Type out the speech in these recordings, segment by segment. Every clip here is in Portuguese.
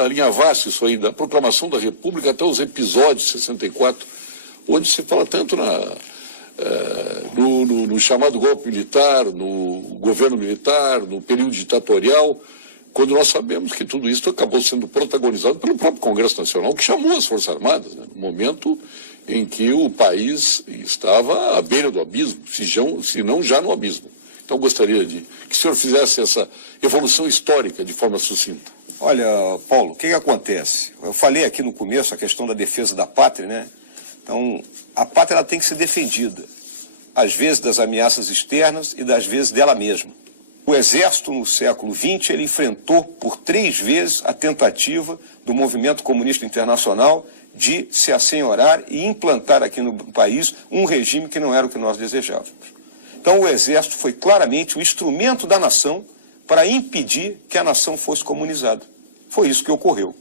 alinhavasse isso aí, da proclamação da República até os episódios de 64, onde se fala tanto no chamado golpe militar, no governo militar, no período ditatorial, quando nós sabemos que tudo isso acabou sendo protagonizado pelo próprio Congresso Nacional, que chamou as Forças Armadas, né, no momento em que o país estava à beira do abismo, se não já no abismo. Então, gostaria que o senhor fizesse essa evolução histórica de forma sucinta. Olha, Paulo, o que acontece? Eu falei aqui no começo a questão da defesa da pátria, né? Então, a pátria ela tem que ser defendida, às vezes das ameaças externas e das vezes dela mesma. O Exército, no século XX, ele enfrentou por 3 vezes a tentativa do movimento comunista internacional de se assenhorar e implantar aqui no país um regime que não era o que nós desejávamos. Então, o Exército foi claramente o instrumento da nação para impedir que a nação fosse comunizada. Foi isso que ocorreu.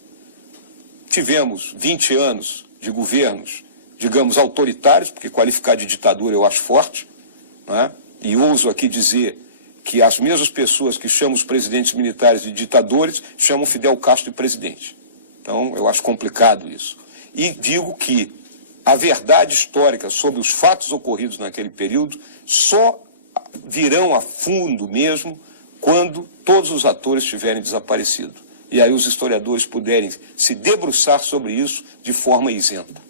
Tivemos 20 anos de governos, digamos, autoritários, porque qualificar de ditadura eu acho forte, né? E ouso aqui dizer que as mesmas pessoas que chamam os presidentes militares de ditadores chamam Fidel Castro de presidente. Então, eu acho complicado isso. E digo que a verdade histórica sobre os fatos ocorridos naquele período só virão a fundo mesmo quando todos os atores tiverem desaparecido. E aí os historiadores puderem se debruçar sobre isso de forma isenta.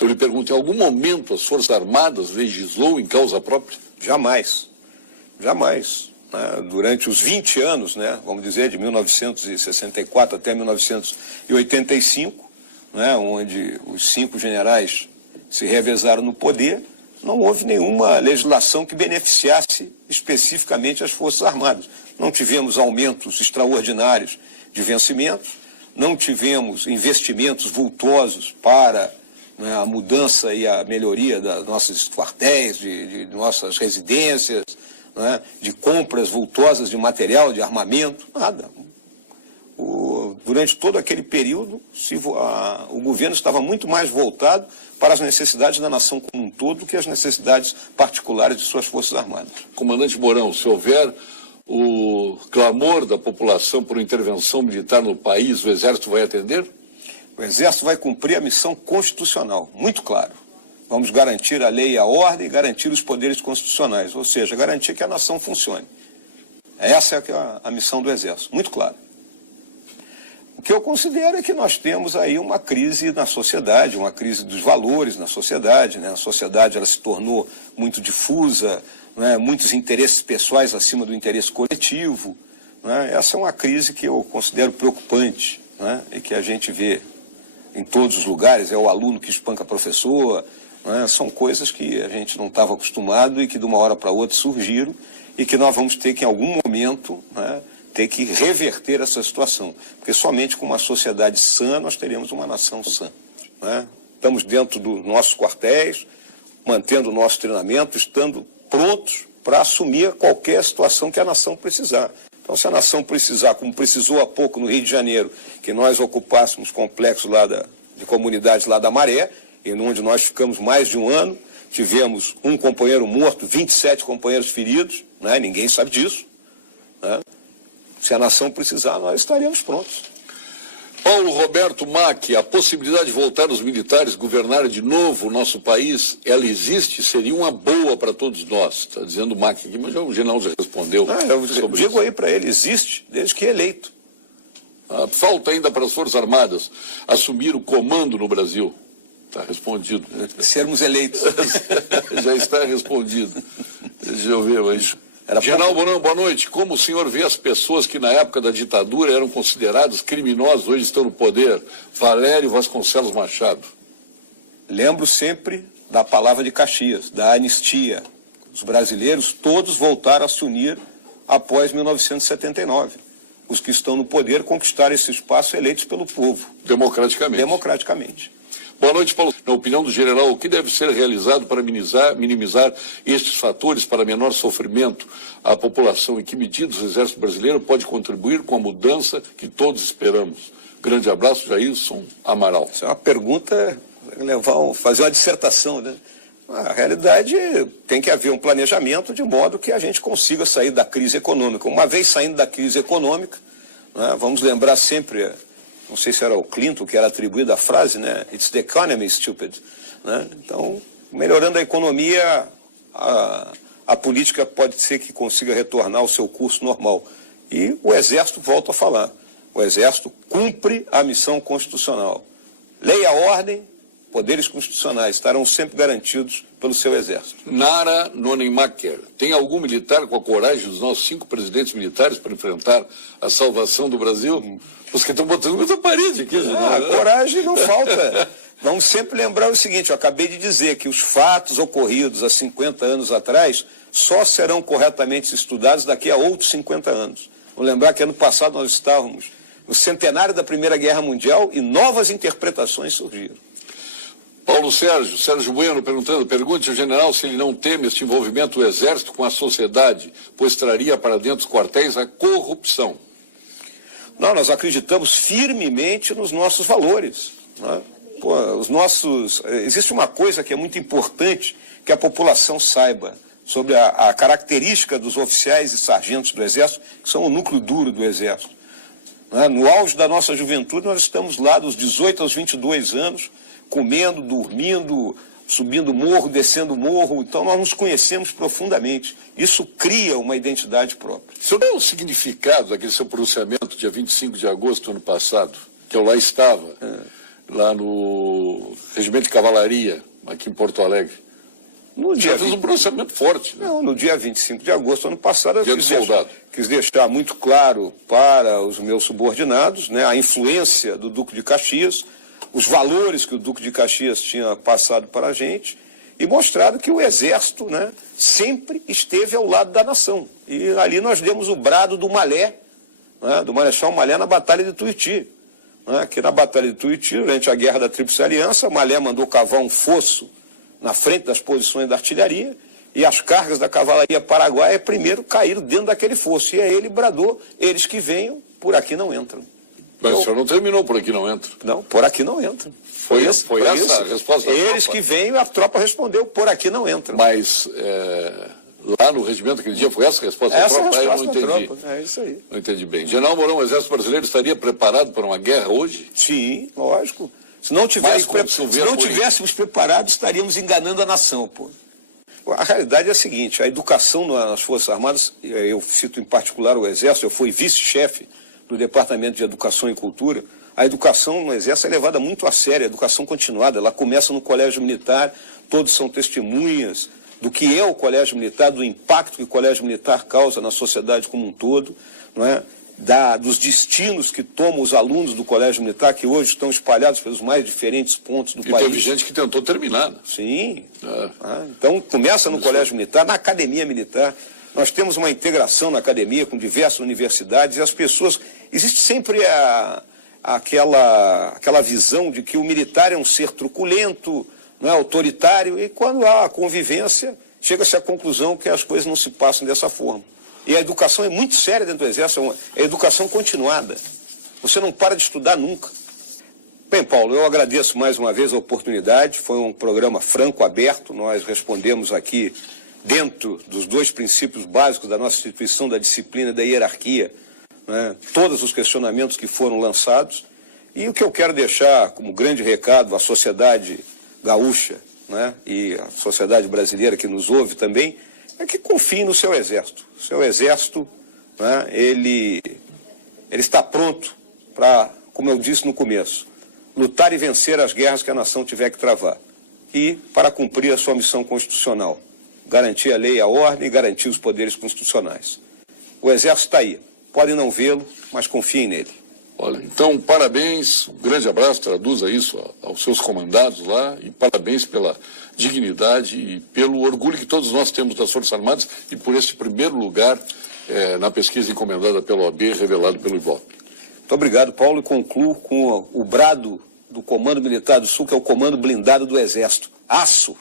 Eu lhe pergunto, em algum momento as Forças Armadas legislou em causa própria? Jamais. Jamais. Durante os 20 anos, né, vamos dizer, de 1964 até 1985, né, onde os 5 generais se revezaram no poder, não houve nenhuma legislação que beneficiasse especificamente as Forças Armadas. Não tivemos aumentos extraordinários de vencimentos, não tivemos investimentos vultosos para, né, a mudança e a melhoria das nossos quartéis, de nossas residências, né, de compras vultosas de material, de armamento, nada. Durante todo aquele período, o governo estava muito mais voltado para as necessidades da nação como um todo do que as necessidades particulares de suas Forças Armadas. Comandante Mourão, se houver o clamor da população por intervenção militar no país, o Exército vai atender? O Exército vai cumprir a missão constitucional, muito claro. Vamos garantir a lei e a ordem e garantir os poderes constitucionais, ou seja, garantir que a nação funcione. Essa é a missão do Exército, muito claro. O que eu considero é que nós temos aí uma crise na sociedade, uma crise dos valores na sociedade, né? A sociedade ela se tornou muito difusa, né? Muitos interesses pessoais acima do interesse coletivo, né? Essa é uma crise que eu considero preocupante, né? E que a gente vê em todos os lugares, é o aluno que espanca professor, né? São coisas que a gente não estava acostumado e que de uma hora para outra surgiram e que nós vamos ter que em algum momento, né, ter que reverter essa situação, porque somente com uma sociedade sã nós teremos uma nação sã, né? Estamos dentro dos nossos quartéis, mantendo o nosso treinamento, estando prontos para assumir qualquer situação que a nação precisar. Então, se a nação precisar, como precisou há pouco no Rio de Janeiro, que nós ocupássemos complexos lá de comunidades lá da Maré, e onde nós ficamos mais de um ano, tivemos um companheiro morto, 27 companheiros feridos, né? Ninguém sabe disso, né? Se a nação precisar, nós estaremos prontos. Paulo Roberto Mack, a possibilidade de voltar os militares governarem de novo o nosso país, ela existe? Seria uma boa para todos nós. Está dizendo o Mack aqui, mas o general já respondeu sobre digo isso. Aí para ele, existe desde que é eleito. Falta ainda para as Forças Armadas assumir o comando no Brasil. Está respondido. Sermos eleitos. Já está respondido. Deixa eu ver, mas... General Mourão, boa noite. Como o senhor vê as pessoas que na época da ditadura eram consideradas criminosas, hoje estão no poder? Valério Vasconcelos Machado. Lembro sempre da palavra de Caxias, da anistia. Os brasileiros todos voltaram a se unir após 1979. Os que estão no poder conquistaram esse espaço eleitos pelo povo. Democraticamente. Democraticamente. Boa noite, Paulo. Na opinião do general, o que deve ser realizado para minimizar estes fatores para menor sofrimento à população e que medidas o Exército Brasileiro pode contribuir com a mudança que todos esperamos? Grande abraço, Jailson Amaral. Essa é uma pergunta, fazer uma dissertação, né? Na realidade, tem que haver um planejamento de modo que a gente consiga sair da crise econômica. Uma vez saindo da crise econômica, né? Vamos lembrar sempre, não sei se era o Clinton que era atribuída a frase, né? It's the economy, stupid. Né? Então, melhorando a economia, a política pode ser que consiga retornar ao seu curso normal. E o Exército, volta a falar, o Exército cumpre a missão constitucional. Lei e a ordem, poderes constitucionais estarão sempre garantidos pelo seu Exército. Nara Nonemaker, tem algum militar com a coragem dos nossos 5 presidentes militares para enfrentar a salvação do Brasil? Os que estão botando muita parede aqui. Coragem não falta. Vamos sempre lembrar o seguinte, eu acabei de dizer que os fatos ocorridos há 50 anos atrás só serão corretamente estudados daqui a outros 50 anos. Vamos lembrar que ano passado nós estávamos no centenário da Primeira Guerra Mundial e novas interpretações surgiram. Paulo Sérgio Bueno pergunte ao general se ele não teme este envolvimento do Exército com a sociedade, pois traria para dentro dos quartéis a corrupção. Não, nós acreditamos firmemente nos nossos valores, né? Existe uma coisa que é muito importante que a população saiba sobre a característica dos oficiais e sargentos do Exército, que são o núcleo duro do Exército. Né? No auge da nossa juventude, nós estamos lá dos 18 aos 22 anos, comendo, dormindo, subindo morro, descendo morro. Então, nós nos conhecemos profundamente. Isso cria uma identidade própria. O senhor deu o significado daquele seu pronunciamento, dia 25 de agosto do ano passado, que eu lá estava, lá no Regimento de Cavalaria, aqui em Porto Alegre. No dia fez um pronunciamento forte. Né? Não, no dia 25 de agosto do ano passado, eu quis deixar muito claro para os meus subordinados, né, a influência do Duque de Caxias, os valores que o Duque de Caxias tinha passado para a gente e mostrado que o Exército, né, sempre esteve ao lado da nação. E ali nós demos o brado do Malé, né, do Marechal Malé na Batalha de Tuiuti. Né, que na Batalha de Tuiuti, durante a Guerra da Tríplice Aliança, Malé mandou cavar um fosso na frente das posições da artilharia e as cargas da cavalaria paraguaia primeiro caíram dentro daquele fosso. E aí ele bradou, eles que venham, por aqui não entram. Mas o senhor não terminou, por aqui não entra. Não, por aqui não entra. Foi essa a resposta da Eles tropa? Que vêm, a tropa respondeu, por aqui não entra. Mas lá no regimento aquele dia foi essa a resposta da tropa? Eu não entendi. É isso aí. Não entendi bem. General Mourão, o Exército Brasileiro estaria preparado para uma guerra hoje? Sim, lógico. Se não tivéssemos preparados, estaríamos enganando a nação, pô. A realidade é a seguinte, a educação nas Forças Armadas, eu cito em particular o Exército, eu fui vice-chefe do Departamento de Educação e Cultura. A educação no Exército é levada muito a sério, a educação continuada, ela começa no Colégio Militar, todos são testemunhas do que é o Colégio Militar, do impacto que o Colégio Militar causa na sociedade como um todo, não é? Dos destinos que tomam os alunos do Colégio Militar, que hoje estão espalhados pelos mais diferentes pontos do país. E teve gente que tentou terminar. Né? Sim. Então, começa no Colégio Militar, na Academia Militar. Nós temos uma integração na academia com diversas universidades e as pessoas... Existe sempre aquela visão de que o militar é um ser truculento, não é, autoritário, e quando há a convivência, chega-se à conclusão que as coisas não se passam dessa forma. E a educação é muito séria dentro do Exército, é educação continuada. Você não para de estudar nunca. Bem, Paulo, eu agradeço mais uma vez a oportunidade, foi um programa franco, aberto, nós respondemos aqui dentro dos 2 princípios básicos da nossa instituição, da disciplina e da hierarquia, né, todos os questionamentos que foram lançados. E o que eu quero deixar como grande recado à sociedade gaúcha, né, e à sociedade brasileira que nos ouve também, é que confie no seu Exército. O seu Exército, né, ele está pronto para, como eu disse no começo, lutar e vencer as guerras que a nação tiver que travar. E para cumprir a sua missão constitucional, garantir a lei e a ordem e garantir os poderes constitucionais. O Exército está aí. Podem não vê-lo, mas confiem nele. Olha, então, parabéns, um grande abraço, traduza isso aos seus comandados lá, e parabéns pela dignidade e pelo orgulho que todos nós temos das Forças Armadas e por esse primeiro lugar na pesquisa encomendada pela OAB, revelado pelo IBOP. Muito obrigado, Paulo, e concluo com o brado do Comando Militar do Sul, que é o Comando Blindado do Exército. Aço!